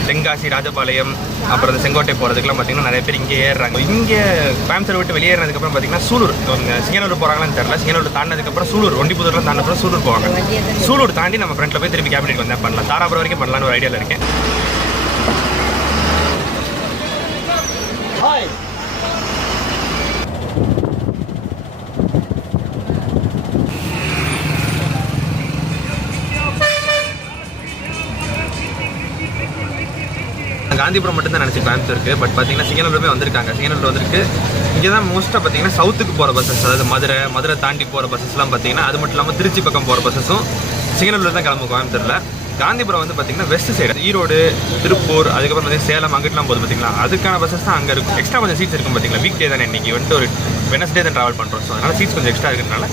தென்காசி, ராஜபாளையம், அப்புறம் இந்த செங்கோட்டை போகிறதுக்குலாம் பார்த்தீங்கன்னா நிறைய பேர் இங்கே ஏறுறாங்க. இங்கே கோயம்புத்தூர் விட்டு வெளியேறதுக்கப்புறம் பார்த்தீங்கன்னா சூலூர், சிங்கனூர் போகிறாங்களான்னு தெரியல. சிங்கனூர் தாண்டினதுக்கப்புறம் சூலூர், ஒண்டிபுதூர்லாம் தாண்டினப்புறம் சூலூர் போவாங்க. சூலூர் தாண்டி நம்ம ஃப்ரெண்டில் போய் திருப்பி கேபினெட் வந்தால் பண்ணலாம். தாராபுரம் வரைக்கும் பண்ணலான்னு ஒரு ஐடியாவில் இருக்கேன். காந்திபுரம் மட்டும் தான் நினச்சி கோயம்புத்தூருக்கு. பட் பார்த்தீங்கன்னா சிங்கனூருமே வந்திருக்காங்க. சிங்கனூர் வந்திருக்கு. இங்கே தான் மோஸ்ட்டாக பார்த்தீங்கன்னா சவுத்துக்கு போகிற பஸ்ஸஸ், அதாவது மதுரை தாண்டி போகிற பஸ்ஸஸ்லாம் பார்த்தீங்கன்னா அது மட்டும் இல்லாமல் திருச்சி பக்கம் போகிற பஸ்ஸஸும் சிங்கனூரில் தான் கிளம்பும் கோயம்புத்தூரில். காந்திபுரம் வந்து பார்த்தீங்கன்னா வெஸ்ட் சைடு, ஈரோடு, திருப்பூர், அதுக்கப்புறம் பார்த்தீங்கன்னா சேலம், அங்கிட்டலாம் போகுது பார்த்தீங்களா, அதுக்கான பஸ்ஸஸ் தான் அங்கே இருக்கும். எக்ஸ்ட்ரா கொஞ்சம் சீட்ஸ் இருக்கும் பார்த்தீங்களா. வீக் டே தானே இன்றைக்கி வந்துட்டு ஒரு வெனஸ்டே தான் ட்ராவல் பண்ணுறோம். ஸோ அதனால் சீட்ஸ் கொஞ்சம் எக்ஸ்ட்ரா இருக்கிறதுனால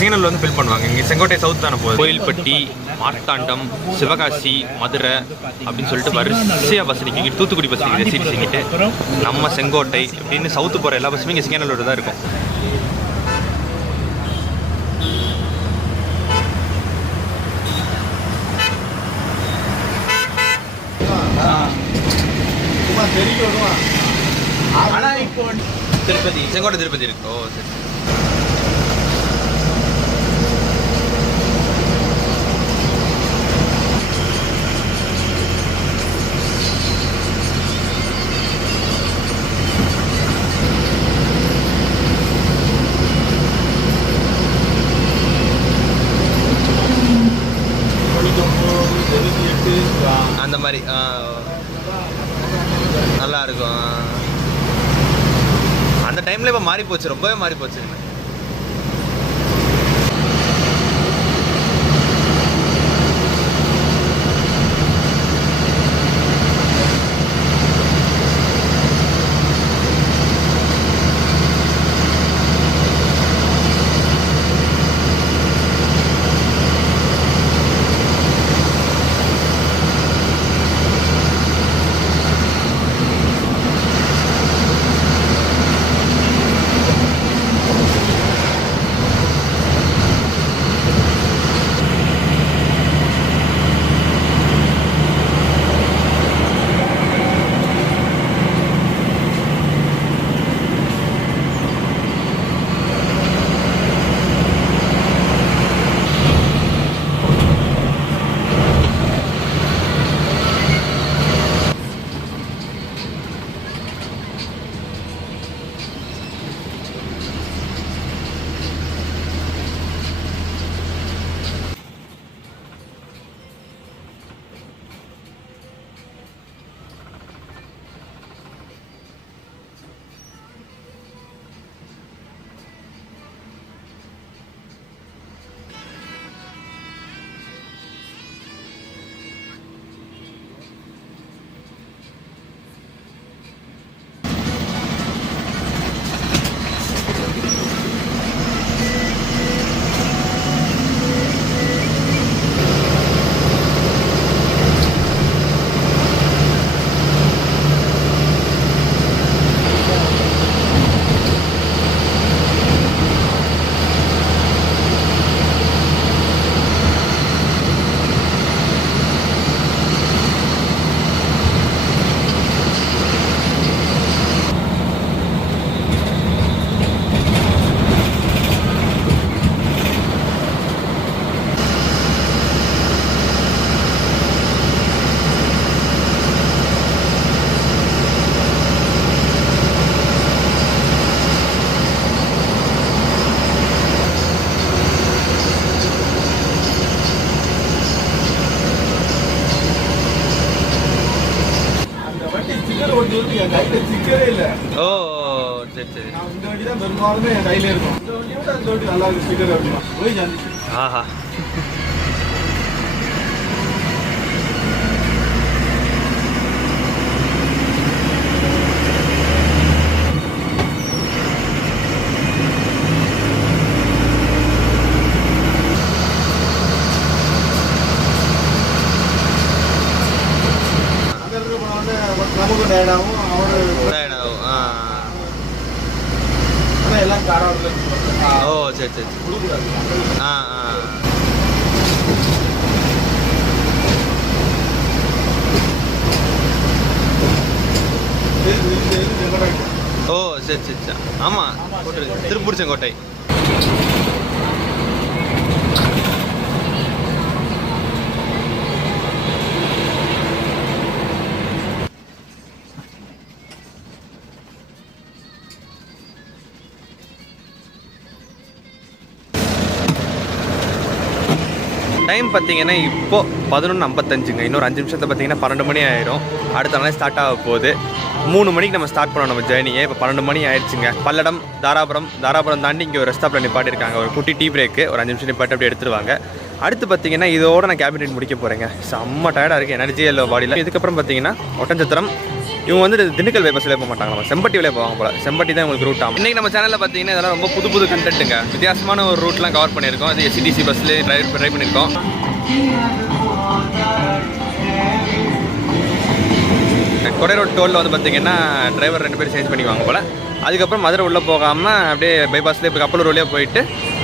சிங்கனூரில் வந்து ஃபில் பண்ணுவாங்க. இங்கே செங்கோட்டை சவுத் தானே போகுது. கோயில்பட்டி, மார்த்தாண்டம், சிவகாசி, மதுரை அப்படின்னு சொல்லிட்டு வரிசையாக பஸ் நிற்கிங்க. தூத்துக்குடி பஸ் நிற்கிது சீட்ஸ் நிற்கிட்டு. நம்ம செங்கோட்டை அப்படின்னு சவுத்து போகிற எல்லா பஸ்ஸுமே இங்கே சிங்கனூர் தான் இருக்கும். ஆனால் இப்போ திருப்பதி செங்கோட்டை இருக்கு. ஓ சரி. அந்த மாதிரி நல்லா இருக்கும். அந்த டைம்ல இப்போ மாறி போச்சு, ரொம்பவே மாறி போச்சு. ஓ சரி சரி. இந்த வண்டி தான் பெரும்பாலுமே என் கையில இருக்கும். இந்த வண்டியோட அந்த வண்டி நல்லா இருக்கு ஸ்டிக்கர் அப்படின்னா போய் ஆஹா டயர்டாகவும் அவர் ஆனால் எல்லாம் காராவில் ஓ சரி சரி கொடுக்கூடாது. ஓ சரி சரி சரி ஆமாம் திருப்பூர் செங்கோட்டை. டைம் பார்த்தீங்கன்னா இப்போது 11:55. இன்னொரு 5 நிமிஷத்தில் பார்த்தீங்கன்னா 12 மணி ஆயிடும். அடுத்த நாளே ஸ்டார்ட் ஆக போகுது. 3 மணிக்கு நம்ம ஸ்டார்ட் பண்ணோம் நம்ம ஜேர்னியை. இப்போ 12 மணி ஆயிடுச்சுங்க. பல்லடம் தாராபுரம் தாண்டி இங்கே ஒரு ரெஸ்ட் ஸ்டாப்பில் நிப்பாட்டிருக்காங்க. ஒரு குட்டி டீ பிரேக்கு ஒரு 5 நிமிஷம் நிப்பாட்டி அப்படியே எடுத்துருவாங்க. அடுத்து பார்த்தீங்கன்னா இதோட நான் கேபின் ரைட் முடிக்க போகிறேங்க. செம்ம டயர்டாக இருக்குது, எனர்ஜியே இல்லை பாடியில். இதுக்கப்புறம் பார்த்தீங்கன்னா ஒட்டன்சத்திரம். இவங்க வந்து திண்டுக்கல் பஸ்ஸில் போக மாட்டாங்க, நம்ம செம்பட்டி வழியாக போவாங்க போல. செம்பட்டி தான் உங்களுக்கு ரூட் ஆகும். இன்றைக்கி நம்ம சேனலில் பார்த்தீங்கன்னா இதெல்லாம் ரொம்ப புது கண்டென்ட்டுங்க. வித்தியாசமான ஒரு ரூட்லாம் கவர் பண்ணியிருக்கோம். அது எஸ்சிடிசி பஸ்ஸில் ட்ரை பண்ணியிருக்கோம். கொடை ரோட் டோலில் வந்து பார்த்தீங்கன்னா டிரைவர் 2 பேர் சேஞ்ச் பண்ணிக்குவாங்க போல். அதுக்கப்புறம் மதுரை உள்ளே போகாமல் அப்படியே பைபாஸ்லேயே இப்போ கப்பலூர் வழியாக போயிட்டு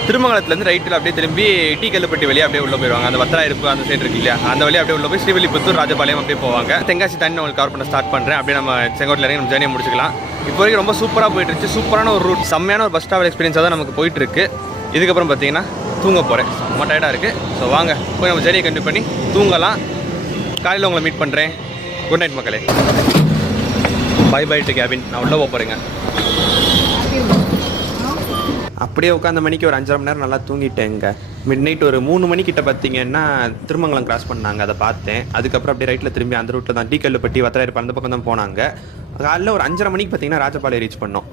திருமங்கலத்துலேருந்து ரைட்டில் அப்படியே திரும்பி டீ கல்லுப்பட்டி வழியாக அப்படியே உள்ளே போயிடுவாங்க. அந்த வத்திராயிருப்பு அந்த சைடு இருக்கு இல்லையா, அந்த வழியாக அப்படியே உள்ளே போய் ஸ்ரீவில்லிபுத்தூர் ராஜபாளையம் அப்படியே போவாங்க. தென்காசி தாண்டி உங்களுக்கு கவர் பண்ண ஸ்டார்ட் பண்ணுறேன். அப்படியே நம்ம செங்கோட்டில் இறங்கி நம்ம ஜேர்னியை முடிச்சுக்கலாம். இப்போ வரைக்கும் ரொம்ப சூப்பராக போயிட்டு இருந்துச்சு. சூப்பரான ஒரு ரூட், செம்மையான ஒரு பஸ் ட்ராவல் எக்ஸ்பீரியன்ஸாக தான் நமக்கு போயிட்டு இருக்கு. இதுக்கப்புறம் பார்த்தீங்கன்னா தூங்க போகிறேன். செம்ம டயர்டாக இருக்குது. ஸோ வாங்க போய் நம்ம ஜேர்னியை கண்டினியூ பண்ணி தூங்கலாம். காலையில் உங்களை மீட் பண்ணுறேன். குட் நைட் மக்களே. Bye to cabin. நான் உள்ளே போகிறேங்க. அப்படியே உட்காந்த மணிக்கு ஒரு 5.5 மணி நேரம் நல்லா தூங்கிட்டேங்க. மிட் நைட் ஒரு 3 மணிக்கிட்ட பார்த்தீங்கன்னா திருமங்கலம் கிராஸ் பண்ணாங்க, அதை பார்த்தேன். அதுக்கப்புறம் அப்படியே ரைட்டில் திரும்பி அந்த ரூட்டில் தான் டீ கல்லுப்பட்டி வத்திராயிருப்பு அந்த பக்கம் தான் போனாங்க. காலையில் ஒரு 5:30 மணிக்கு பார்த்தீங்கன்னா ராஜபாளையம் ரீச் பண்ணோம்.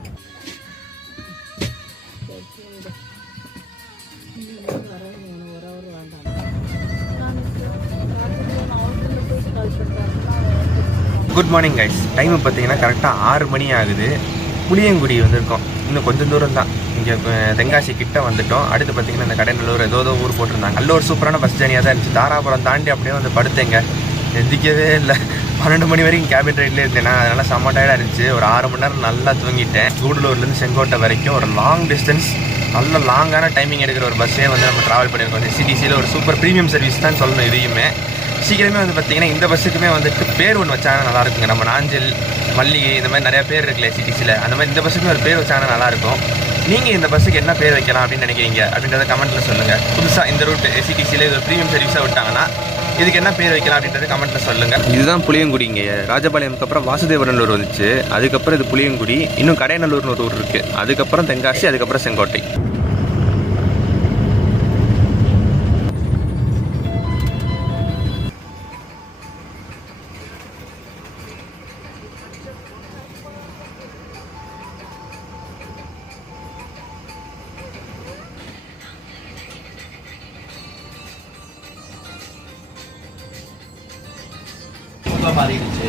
Good morning guys. டைமு பார்த்தீங்கன்னா கரெக்டாக 6 மணி ஆகுது. புளியங்குடி வந்திருக்கோம். இன்னும் கொஞ்சம் தூரம் தான். இங்கே தென்காசி கிட்ட வந்துட்டோம். அடுத்து பார்த்தீங்கன்னா இந்த கடைநல்லூர் ஏதோ ஊர் போட்டிருந்தாங்க. நல்ல ஒரு சூப்பரான பஸ் ஜேர்னியாக தான் இருந்துச்சு. தாராபுரம் தாண்டி அப்படியே வந்து படுத்தேங்க. எந்திக்கவே இல்லை. 12 மணி வரைக்கும் கேபின் ரைட்லேயே இருந்தேன்னா அதனால் செம்ம டயர்டாக இருந்துச்சு. ஒரு 6 மணி நேரம் நல்லா தூங்கிட்டேன். கூடலூர்லேருந்து செங்கோட்டை வரைக்கும் ஒரு லாங் டிஸ்டன்ஸ், நல்ல லாங்கான டைமிங் எடுக்கிற ஒரு பஸ்ஸே வந்து நம்ம ட்ராவல் பண்ணியிருக்கோம். எஸ்சிடிசியில் ஒரு சூப்பர் ப்ரீமியம் சர்வீஸ் தான் சொல்லணும். இதையுமே சீக்கிரமே வந்து பார்த்தீங்கன்னா இந்த பஸ்ஸுக்குமே வந்துட்டு பேர் ஒன்று வச்சாங்கன்னா நல்லாயிருக்குங்க. நம்ம நாஞ்சல், மல்லிகை இந்த மாதிரி நிறையா பேர் இருக்குல்ல எஸ்சிடிசியில், அந்த மாதிரி இந்த பஸ்ஸுக்குமே ஒரு பேர் வச்சாங்கன்னா நல்லாயிருக்கும். நீங்கள் இந்த பஸ்ஸுக்கு என்ன பேர் வைக்கலாம் அப்படின்னு நினைக்கிறீங்க அப்படின்றத கமெண்ட்டில் சொல்லுங்கள். புதுசாக இந்த ரூட் எஸ்சிடிசியில் இது ஒரு ப்ரீமியம் சர்வீஸாக விட்டாங்கன்னா இதுக்கு என்ன பேர் வைக்கலாம் அப்படின்றத கமெண்ட்டில் சொல்லுங்கள். இதுதான் புளியங்குடிங்க. ராஜபாளையம்க்கு அப்புறம் வாசுதேவநல்லூர் வந்துச்சு. அதுக்கப்புறம் இது புளியங்குடி. இன்னும் கடைநல்லூர்னு ஒரு ஊர் இருக்குது. அதுக்கப்புறம் தென்காசி, அதுக்கப்புறம் செங்கோட்டை. மாறிடுச்சு.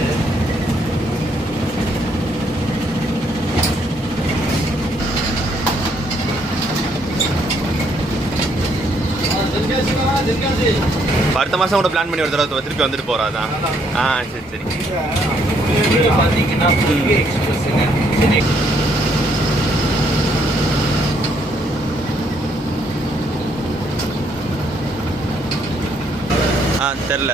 அடுத்த மாதம் கூட பிளான் பண்ணி ஒரு தடவை திருப்பி வந்துட்டு போகிறாதான். சரி சரி. பார்த்தீங்கன்னா எக்ஸ்பிரஸ்ங்க. தெரில.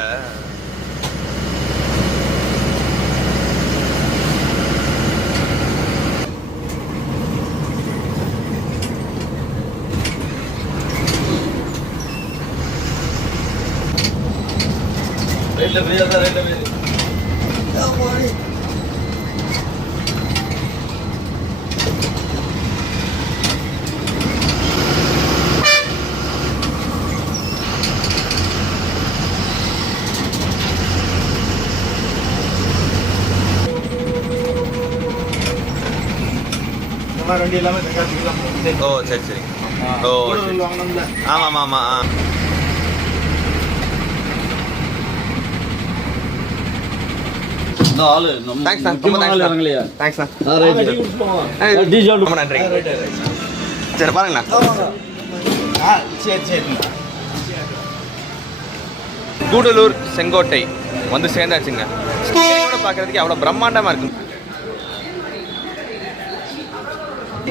வண்டி எல்லாமே தென்காசிக்கலாம். ஓ சரி சரி. ஓ வாங்கணும்ல. ஆமாம் ஆமாம். தேங்க்ஸ் ரொம்ப நன்றி. சரி பாருங்கண்ணா. சரி சரி. கூடலூர் செங்கோட்டை வந்து சேர்ந்தாச்சுங்க. ஸ்க்ரீனோட பார்க்குறதுக்கு அவ்வளோ பிரம்மாண்டமாக இருக்கும்.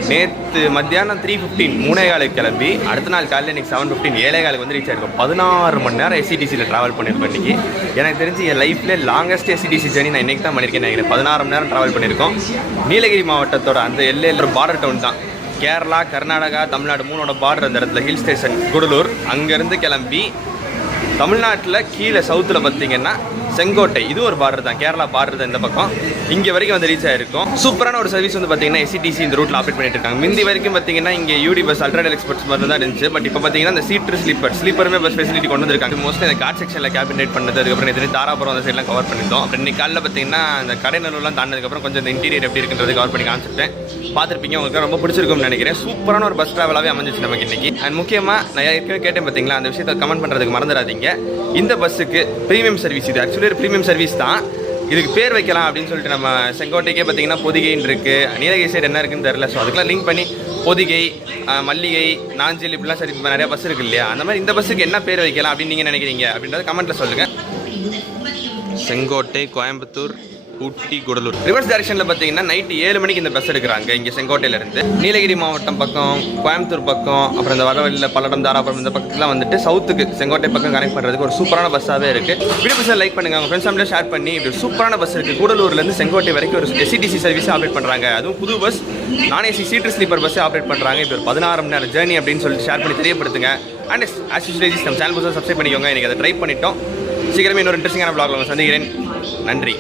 நேற்று மத்தியானம் 3:15 3:15 கிளம்பி அடுத்த நாள் காலையில் இன்றைக்கி 7:15 7:15 வந்து ரீச் ஆயிருக்கும். 16 மணி நேரம் எஸ்சிடிசியில் ட்ராவல் பண்ணியிருக்கோம் இன்றைக்கி. எனக்கு தெரிஞ்சு என் லைஃப்லேயே லாங்கஸ்ட் எஸ்சிடிசி ஜர்னி நான் இன்றைக்கி தான் பண்ணியிருக்கேன் நினைக்கிறேன். 16 மணி நேரம் ட்ராவல் பண்ணியிருக்கோம். நீலகிரி மாவட்டத்தோட அந்த எல்லையில் ஒரு பார்டர் டவுன் தான். கேரளா, கர்நாடகா, தமிழ்நாடு 3ஓட பார்டர் அந்த இடத்துல ஹில் ஸ்டேஷன் கூடலூர். அங்கேருந்து கிளம்பி தமிழ்நாட்டில் கீழே சவுத்தில் பார்த்தீங்கன்னா செங்கோட்டை, இது ஒரு பார்டர் தான், கேரளா பார்டர் தான் இந்த பக்கம். இங்கே வரைக்கும் வந்து ரீச் ஆகிருக்கும். சூப்பரான ஒரு சர்வீஸ் வந்து பார்த்தீங்கன்னா எஸ்சிடிசி இந்த ரூட்டில் ஆப்ரேட் பண்ணிட்டு இருக்காங்க. முந்தி வரைக்கும் பார்த்தீங்கன்னா இங்கே யூடி பஸ் அல்ட்ரா டெலக்ஸ் பஸ் மாதிரி தான் இருந்துச்சு. பட் இப்போ பார்த்தீங்கன்னா இந்த சீட்ரு ஸ்லீப்பருமே பஸ் ஃபெசிலிட்டி கொண்டு வந்திருக்காங்க. மோஸ்ட்லி இந்த கார்ட் செக்ஷனில் கேபினேட் பண்ணது. அதுக்கப்புறம் எத்தனை தாராபுரம் அந்த சைட்லாம் கவர் பண்ணியிருந்தோம். அப்புறம் இன்னைக்கு காலையில் பார்த்தீங்கன்னா இந்த கடைநல்லூர்லாம் தாண்டதுக்கப்புறம் கொஞ்சம் இந்த இன்டீரியர் எப்படி இருக்குன்றது கவர் பண்ணி காமிச்சிட்டேன். பார்த்துருப்பீங்க, உங்களுக்கு ரொம்ப பிடிச்சிருக்கும்னு நினைக்கிறேன். சூப்பரான ஒரு பஸ் ட்ராவலாகவே அமைஞ்சிச்சு நமக்கு இன்னைக்கு. அண்ட் முக்கியமாக நான் ஏற்கனவே கேட்டேன் பார்த்தீங்களா, அந்த விஷயத்தை கமெண்ட் பண்ணுறதுக்கு மறந்துடாதீங்க. இந்த பஸ்ஸுக்கு ப்ரீமியம் சர்வீஸ், இது ஆக்சுவலி ஒரு ப்ரீமியம் சர்வீஸ் தான். இதுக்கு பேர் வைக்கலாம் அப்படின்னு சொல்லிட்டு நம்ம செங்கோட்டைக்கே பார்த்தீங்கன்னா பொதிகைன்னு இருக்குது. நீலகிரி சைடு என்ன இருக்குன்னு தெரியல. ஸோ அதுக்கெல்லாம் லிங்க் பண்ணி பொதிகை, மல்லிகை, நாஞ்சில் இப்படிலாம் சரி நிறையா பஸ் இருக்குது இல்லையா, அந்த மாதிரி இந்த பஸ்ஸுக்கு என்ன பேர் வைக்கலாம் அப்படின்னு நீங்கள் நினைக்கிறீங்க அப்படின்றத கமெண்ட்டில் சொல்லுங்கள். செங்கோட்டை, கோயம்புத்தூர், ஊட்டி, கூடலூர் ரிவர்ஸ் டைரக்ஷனில் பார்த்தீங்கன்னா நைட்டு 7 மணிக்கு இந்த பஸ் எடுக்கிறாங்க. இங்கே செங்கோட்டையிலேருந்து நீலகிரி மாவட்டம் பக்கம், கோயம்புத்தூர் பக்கம், அப்புறம் இந்த வரவழியில் பல்லடம், தாராபுரம் இந்த பக்கத்துலாம் வந்துட்டு சவுத்துக்கு செங்கோட்டை பக்கம் கனெக்ட் பண்ணுறதுக்கு ஒரு சூப்பரான பஸ்ஸாகவே இருக்குது. வீடியோ பஸ்ஸை லைக் பண்ணுங்கள், உங்கள் ஃப்ரெண்ட்ஸ் ஃபேமிலியாக ஷேர் பண்ணி. இப்படி சூப்பரான பஸ் இருக்குது. கூடலூர்லேருந்து செங்கோட்டை வரைக்கும் ஒரு எஸ்சிடிசி சர்வீஸ் ஆப்ரேட் பண்ணுறாங்க. அதுவும் புது பஸ், நான் ஏசி சீட்ரு ஸ்லீப்பர் பஸ்ஸே ஆப்ரேட் பண்ணுறாங்க. இப்போ ஒரு 16 மணி நேரம் ஜேர்னி அப்படின்னு சொல்லிட்டு ஷேர் பண்ணி தெரியப்படுத்துங்க. அண்ட் ஆஸ் யூசுவல் நம்ம சேனல் பஸ்ஸை சப்ஸ்கிரைப் பண்ணிக்கோங்க. எனக்கு அதை ட்ரை பண்ணிட்டோம். சீக்கிரமே இன்னொரு இன்ட்ரெஸ்டிங்கான vlog சந்திக்கிறேன். நன்றி.